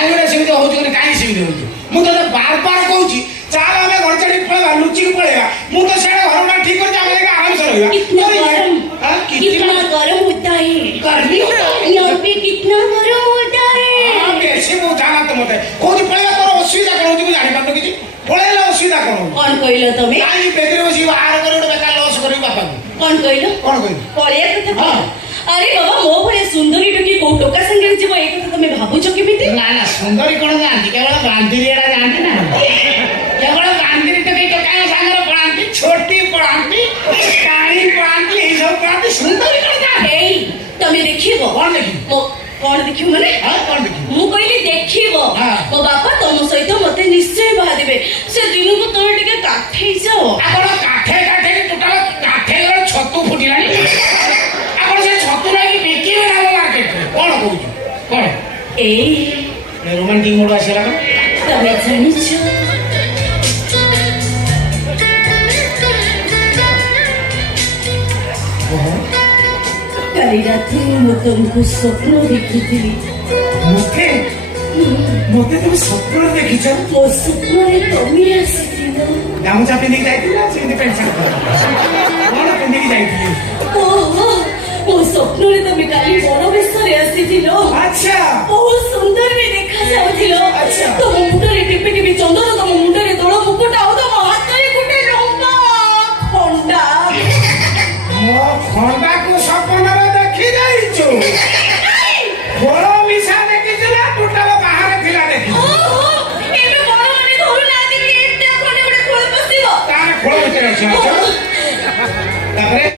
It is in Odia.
କାହିଁକି ସେମିତି ହଉଛି କାହିଁକି ସେମିତି ହଉଛି ମୁଁ ତତେ ବାର ବାର କହୁଛି ଚାଲ ଆମେ ଘର ଛାଡି ପଳେଇବା ଲୁଚିକି ପଳେଇବା ମୁଁ ତ ସିଆଡେ ଘରଟା ଠିକ କରିଛି ଆମେ ଆରାମସେ ରହିବା कितना गरम होता है गर्मी होता है यहाँ पे कितना गरम होता है बेसी ମୁଁ ଜାଣନ୍ତି ମତେ କହୁଛି ପଳେଇବା ତୋର ଅସୁବିଧା କଣ ହଉଛି ମୁଁ ଜାଣିପାରୁନି କିଛି ପଳେଇଲେ ଅସୁବିଧା କଣ ହଉଛି कौन कहलो तमे କାହିଁକି ବେଗରେ ବସିକି ବାହାର କରି ଗୋଟେ ବେକାର ଲସ୍ କରିବି ବାପାକୁ कौन कहलो କଣ କହିବି पळिया कथा हाँ। अरे बाबा मो भले सुंदरी टोकी को टोका संगे जीव ए कथा तमे भाबुछ केमिति ନା ନା ସୁନ୍ଦରୀ କଣ ଯାଆନ୍ତି କେବଳ ଗାନ୍ଧିରୀ ଏଟା ଯାଆନ୍ତି ନା କେବଳ ଗାନ୍ଧିରୀ ଟୋକେଇ ଟୋକାଙ୍କ ସାଙ୍ଗରେ ପଳାନ୍ତି ଛୋଟି ପଳାନ୍ତି କାଳି ପଳାନ୍ତି ଏଇସବୁ ପଳାନ୍ତି ସୁନ୍ଦରୀ କଣ ଯାଆନ୍ତି एई तमे देखिबो କଣ ଦେଖିବି मो कौन देखिबो माने କଣ ଦେଖିବି मु कहली देखिबो हाँ। मो बापा तम सहित मते निश्चय बाहा देबे से दिन को तमे टिके काठेई जाओ ଆପଣ କାଠେ କାଠେ ଟୋଟାଲ କାଠେ ଗଲେ ଛତୁ ଫୁଟିଲାଣି ଆପଣ ସେ ଛତୁ ଲାଗି ବିକିବେ ନା ମାର୍କେଟରେ କଣ କହୁଛୁ କଣ एई ରୋମାଣ୍ଟିକ ମୋଡ ଆସିଲା କଣ तमे जानिछ काली रात मु तुमको स्वप्न देखिथिली ମତେ ମତେ তুমি ସ୍ୱପ୍ନ ଦେଖିଛ ମୋ ସ୍ୱପ୍ନରେ ତମେ ଆସିଥିଲ ଗାମୁଛା ପିନ୍ଧିକି ଯାଇଥିଲି ନା ସେମିତି ପ୍ୟାଣ୍ଟ ସାର୍ଟ କଣ ପିନ୍ଧିକି ଯାଇଥିଲି ଓହୋ ମୋ ସ୍ୱପ୍ନରେ ତମେ କାଲି ବଣ ବେଶରେ ଆସିଥିଲ ଆଚ୍ଛା ବହୁତ ସୁନ୍ଦର ବି ଦେଖାଯାଉଥିଲ ଆଚ୍ଛା। ତମ ମୁଣ୍ଡରେ ଟିପି ଟିପି ଚନ୍ଦନ ତମ ମୁଣ୍ଡରେ ଦୋଳ ମୁକୁଟ ଆଉ ତମ ହାତରେ ଗୋଟେ ଲମ୍ବା ଖଣ୍ଡା ମୋ ଖଣ୍ଡାକୁ ସପନରେ ଦେଖି ଯାଇଛୁ ଖୋଳ ମିଶା ଦେଖିଛୁ ନା ଟୋଟାଲ ବାହାରେ ଥିଲା ଦେଖିଛୁ ଓହୋ ଏବେ ବଣମାନେ ଧରୁନାହାନ୍ତି ବି ଏତେ ଖଣ୍ଡେ ଗୋଟେ ଖୋଳ ପଶିବ ତାର ଖୋଳ ଭିତରେ ଅଛି ତାପରେ